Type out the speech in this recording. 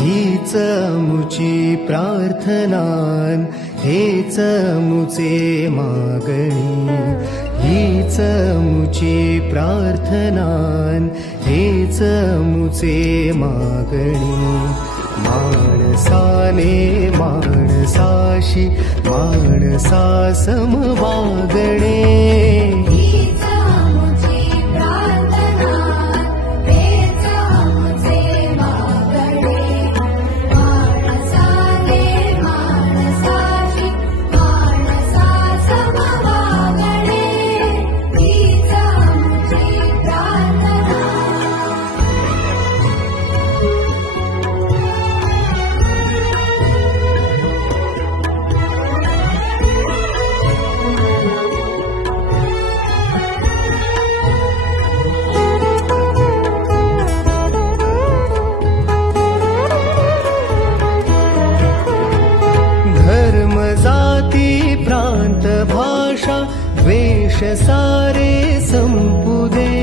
हीच मुची प्रार्थनान, हेच मुचे मागणी. हीच मुची प्रार्थनान, हेच मुचे मागणी. माणसाने माणसाशी माणसासम वागणे. धर्म जाती प्रांत भाषा द्वेष सारे संपू दे.